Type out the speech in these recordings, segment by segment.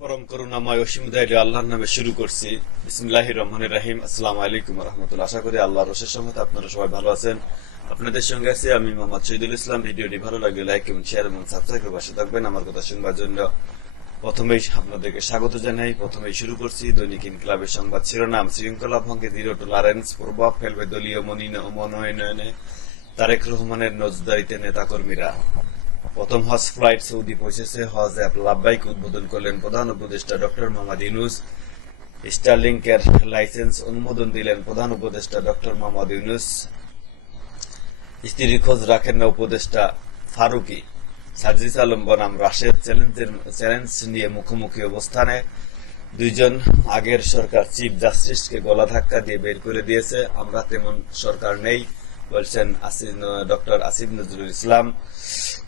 পরম করুণাময় অসীমদায় আল্লাহর নামে শুরু করছি। বিসমিল্লাহ রহমান রাহিম। আসসালাম আলাইকুম রহমতুল্লাহ। আশা করি আল্লাহ রসের সঙ্গে আপনারা সবাই ভালো আছেন। আপনাদের সঙ্গে আছি আমি মোহাম্মদ শহীদুল ইসলাম। ভিডিওটি ভালো লাগলে লাইক এবং শেয়ার এবং সাবস্ক্রাইব করে পাশে থাকবেন আমার কথা শুনবার জন্য। প্রথমেই আপনাদেরকে স্বাগত জানাই। প্রথমেই শুরু করছি দৈনিক ইনকলাবের সংবাদ শিরোনাম। শৃঙ্খলা ভঙ্গে দৃঢ় টলারেন্স প্রভাব ফেলবে দলীয় মনিন- মনোনয়নে। তারেক রহমানের নজদারিতে নেতাকর্মীরা। প্রথম হজ ফ্লাইট সৌদি পৌঁছেছে। হজ অ্যাপ লাভবাইক উদ্বোধন করলেন প্রধান উপদেষ্টা ডক্টর মোহাম্মদ ইউনুস। স্টারলিংকের লাইসেন্স অনুমোদন দিলেন প্রধান উপদেষ্টা ডক্টর মোহাম্মদ ইউনুস। স্ত্রীর খোঁজ রাখেন না উপদেষ্টা ফারুকি। সার্জিস আলম বনাম রাশেদ চ্যালেঞ্জের চ্যালেঞ্জ নিয়ে মুখোমুখি অবস্থানে। দুইজন আগের সরকার চিফ জাস্টিসকে গলা ধাক্কা দিয়ে বের করে দিয়েছে। আমরা তেমন সরকার নেই, বলছেন ডক্টর আসিফ নজরুল ইসলাম।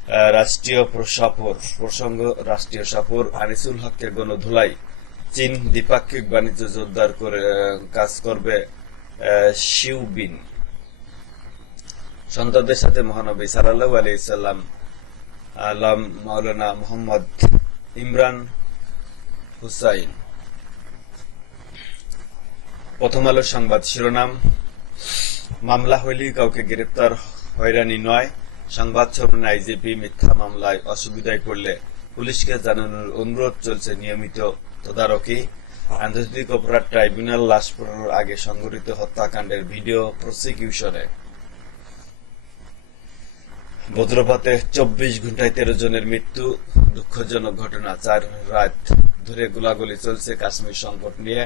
রাষ্ট্রীয় সফর প্রসঙ্গ, রাষ্ট্রীয় সফর আনিসুল হককে গণধুলাই। চীন দ্বিপাক্ষিক বাণিজ্য জোরদার করে কাজ করবে শিউবিন সন্তানদের সাথে মহানবী সাল্লাহ আলি সাল্লাম, আলাম মাওলানা মোহাম্মদ ইমরান হুসাইন। প্রথম আলোর সংবাদ শিরোনাম, মামলা হইলেই কাউকে গ্রেপ্তার, হয়রানি নয়। সংবাদ ছড়ানো আইজিপি মিথ্যা মামলায় অসুবিধায় পড়লে পুলিশকে জানানোর অনুরোধ চলছে নিয়মিত তদারকি। আন্তর্জাতিক অপরাধ ট্রাইব্যুনাল লাশ পড়ানোর আগে সংঘটিত হত্যাকাণ্ডের ভিডিও প্রসিকিউশনে। বজ্রপাতে চব্বিশ ঘন্টায় তেরো জনের মৃত্যু, দুঃখজনক ঘটনা চার রাত ধরে গোলাগুলি চলছে কাশ্মীর সংকট নিয়ে।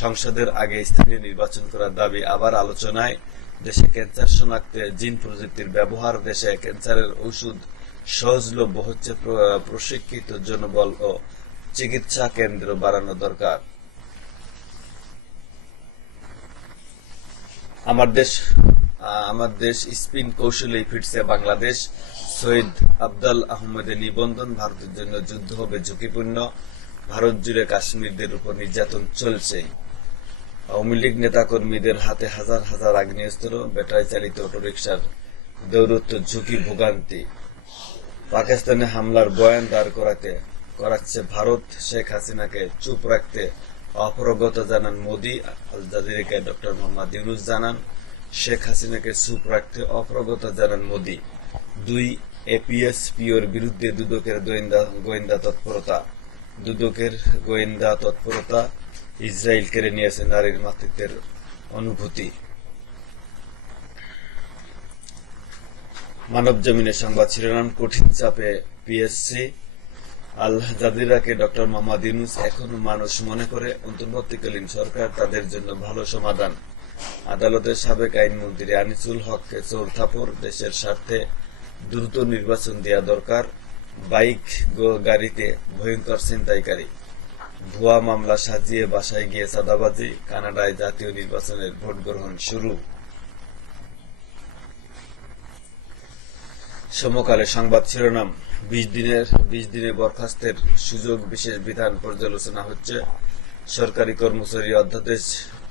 সংসদের আগে স্থানীয় নির্বাচন করার দাবি আবার আলোচনায়। দেশে ক্যান্সার শনাক্তে জিন প্রযুক্তির ব্যবহার দেশে ক্যান্সারের ওষুধ সহজলভ্য হচ্ছে প্রশিক্ষিত জনবল ও চিকিৎসা কেন্দ্র বাড়ানো দরকার। আমার দেশ আমার দেশ স্পিন কৌশলেই ফিরছে বাংলাদেশ। শহীদ আবদাল আহমেদের নিবন্ধন ভারতের জন্য যুদ্ধ হবে ঝুঁকিপূর্ণ। ভারত জুড়ে কাশ্মীরদের উপর নির্যাতন চলছেই। আওয়ামী লীগ নেতাকর্মীদের হাতে হাজার হাজার আগ্নেয়াস্ত্র, ব্যাটারি চালিত অটোরিকশার দৌরত্ব ঝুঁকি ভোগান্তি। পাকিস্তানে হামলার বয়ান দাঁড় করাতে করাচ্ছে ভারত। শেখ হাসিনাকে চুপ রাখতে অপরগত জানান মোদী। আল জাজিরাকে ডক্টর মোহাম্মদ ইউনুস জানান, শেখ হাসিনাকে চুপ রাখতে অপরগত জানান মোদী। দুই, এপিএস পিওর বিরুদ্ধে দুদকের গোয়েন্দা গোয়েন্দা তৎপরতা। দুদকের গোয়েন্দা তৎপরতা ইসরায়েল কেড়ে নিয়েছে নারীর মাতৃত্বের অনুভূতি। মানব জমিনের সংবাদ শিরোনাম, কঠিন চাপে পিএসসি। আল জাজিরাকে ডক্টর মোহাম্মদ ইউনুস এখনও মানুষ মনে করে, অন্তর্বর্তীকালীন সরকার তাদের জন্য ভালো সমাধান। আদালতের সাবেক আইনমন্ত্রী আনিসুল হককে চোর থাপর, দেশের স্বার্থে দ্রুত নির্বাচন দেওয়া দরকার। বাইক গাড়িতে ভয়ঙ্কর ছিনতাইকারী। ভুয়া মামলা সাজিয়ে বাসায় গিয়ে চাঁদাবাজি, কানাডায় জাতীয় নির্বাচনের ভোট গ্রহণ শুরু। সমকালে সংবাদ শিরোনাম, বিশ দিনের, বিশ দিনে বরখাস্তের সুযোগ বিশেষ বিধান পর্যালোচনা হচ্ছে। সরকারি কর্মচারী অধ্যাদেশ,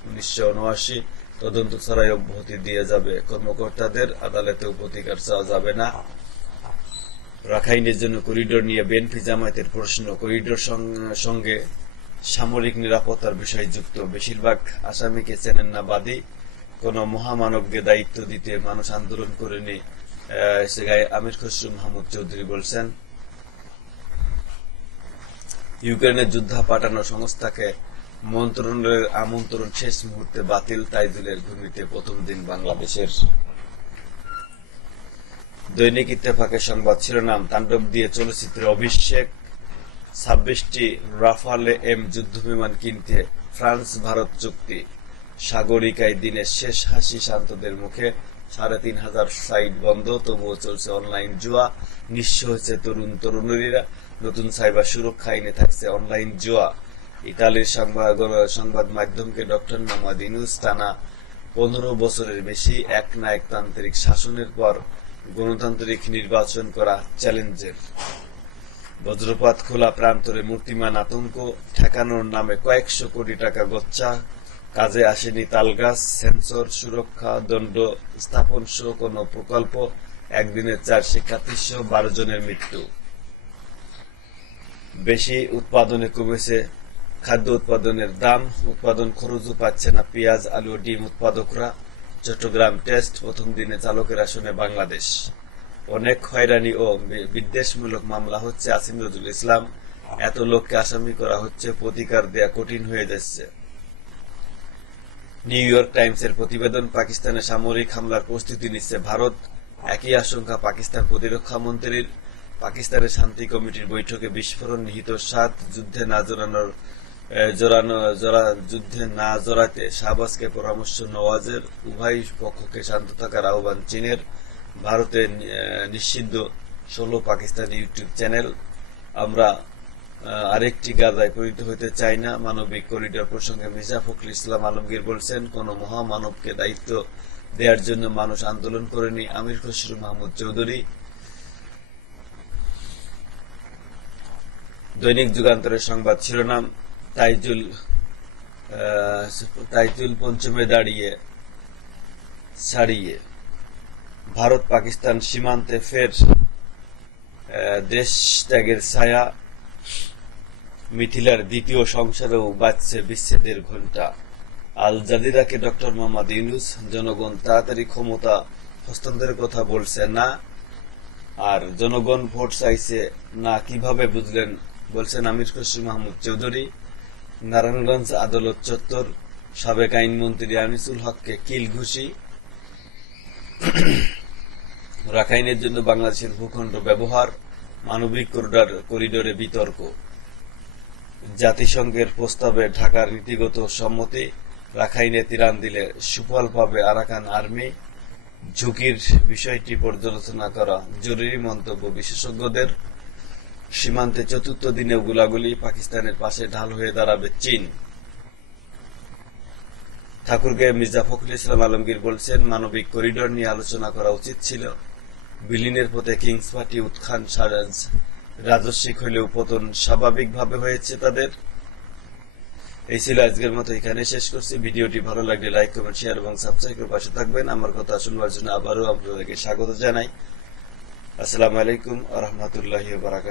উনিশশো উনআশি তদন্ত ছাড়াই অব্যাহতি দিয়ে যাবে কর্মকর্তাদের, আদালতেও প্রতিকার চাওয়া যাবে না। রাখাইনের জন্য করিডোর নিয়ে বিএনপি জামায়াতের প্রশ্ন। করিডোর সঙ্গে সামরিক নিরাপত্তার বিষয় যুক্ত। বেশিরভাগ আসামিকে চেনেন না বাদী কোন মহামানবকে দায়িত্ব দিতে মানুষ আন্দোলন করেনি আমির খসরু মাহমুদ চৌধুরী বলছেন। ইউক্রেনের যুদ্ধ পাঠানো সংস্থাকে মন্ত্রণের আমন্ত্রণ শেষ মুহূর্তে বাতিল, তাইজুলের ভূমিতে প্রথম দিন বাংলাদেশের। দৈনিক ইত্তেফাকের সংবাদ শিরোনাম, তাণ্ডব দিয়ে চলচ্চিত্রে অভিষেক, ছাব্বিশটি রাফালে এম যুদ্ধবিমান কিনতে ফ্রান্স ভারত চুক্তি। সাগরিকায় দিনের শেষ হাসি শান্তদের মুখে সাড়ে তিন হাজার সাইট বন্ধ, তবুও চলছে অনলাইন জুয়া। নিঃস্ব হয়েছে তরুণ তরুণীরা। নতুন সাইবার সুরক্ষা আইনে থাকছে অনলাইন জুয়া। ইতালির সংবাদ সংবাদ মাধ্যমকে ডক্টর মোহাম্মদ ইনুস টানা পনেরো বছরের বেশি এক না শাসনের পর গণতান্ত্রিক নির্বাচন করা চ্যালেঞ্জের। বজ্রপাত খোলা প্রান্তরে মূর্তিমান আতঙ্ক, ঠেকানোর নামে কয়েকশো কোটি টাকা গচ্চা, কাজে আসেনি তালগাছ, সেন্সর, সুরক্ষা, দণ্ড স্থাপন সহ কোন প্রকল্প একদিনের চার শিক্ষার্থী সহ বারো জনের মৃত্যু। বেশি উৎপাদনে কমেছে খাদ্য উৎপাদনের দাম, উৎপাদন খরচও পাচ্ছে না পেঁয়াজ, আলু, ডিম উৎপাদকরা। চট্টগ্রাম টেস্ট প্রথম দিনে চালকের আসনে বাংলাদেশ। অনেক হয়রানি ও বিদ্বেষমূলক মামলা হচ্ছে আসিম নজরুল ইসলাম। এত লোককে আসামি করা হচ্ছে, প্রতিকার দেয়া কঠিন হয়ে যাচ্ছে। নিউ ইয়র্ক টাইমসের প্রতিবেদন, পাকিস্তানে সামরিক হামলার প্রস্তুতি নিচ্ছে ভারত। একই আশঙ্কা পাকিস্তান প্রতিরক্ষা মন্ত্রীর। পাকিস্তানের শান্তি কমিটির বৈঠকে বিস্ফোরণ, নিহিত সাত যুদ্ধে না জড়ানোর এ, জড়ানো জড়া যুদ্ধে না জোরাতে শাহবাজকে পরামর্শ নওয়াজের উভয় পক্ষকে শান্ত থাকার আহ্বান চীনের। ভারতের নিষিদ্ধ ষোলো পাকিস্তান ইউটিউব চ্যানেল। আমরা আরেকটি গাজায় পরিণত হতে চাই না। মানবিক করিডোর প্রসঙ্গে মির্জা ফখরুল ইসলাম আলমগীর বলছেন কোন মহামানবকে দায়িত্ব দেওয়ার জন্য মানুষ আন্দোলন করেনি। আমির খসরু মাহমুদ চৌধুরী। দৈনিক যুগান্তরের সংবাদ শিরোনাম তাইজুল তাইজুল পঞ্চমে দাঁড়িয়ে, ছাড়িয়ে ভারত পাকিস্তান সীমান্তে ফের দেশ ত্যাগের ছায়া মিথিলার দ্বিতীয় সংসারেও বাজছে বিচ্ছেদের ঘণ্টা। আল জাদিরাকে ডক্টর মোহাম্মদ ইউনুস, জনগণ তাড়াতাড়ি ক্ষমতা হস্তান্তরের কথা বলছে না, আর জনগণ ভোট চাইছে না, কীভাবে বুঝলেন? বলছেন আমির খসরু মাহমুদ চৌধুরী। নারায়ণগঞ্জ আদালত চত্বর সাবেক আইনমন্ত্রী আনিসুল হককে কিল ঘুষি। রাখাইনের জন্য বাংলাদেশের ভূখণ্ড ব্যবহার, মানবিক করিডর, করিডোরে বিতর্ক। জাতিসংঘের প্রস্তাবে ঢাকার নীতিগত সম্মতি, রাখাইনে তিরান দিলে সুফল পাবে আরাকান আর্মি। ঝুঁকির বিষয়টি পর্যালোচনা করা জরুরি মন্তব্য বিশেষজ্ঞদের। সীমান্তে চতুর্থ দিনে গোলাগুলি পাকিস্তানের পাশে ঢাল হয়ে দাঁড়াবে চীন। ঠাকুরকে মির্জা ফখরুল ইসলাম আলমগীর বলছেন, মানবিক করিডোর নিয়ে আলোচনা করা উচিত ছিল। বিলিনের পথে কিংস পার্টি উৎখান সারাজ রাজস্বিক হলেও পতন স্বাভাবিকভাবে হয়েছে তাদের। এই ছিল আজকের মতো এখানে শেষ করছি। ভিডিওটি ভালো লাগলে লাইক, কমেন্ট, শেয়ার এবং সাবস্ক্রাইব করে পাশে থাকবেন। আমার কথা শুনবার জন্য আবারও আপনাদেরকে স্বাগত জানাই। আসসালামু আলাইকুম রহমতুল্লাহ বারাকাত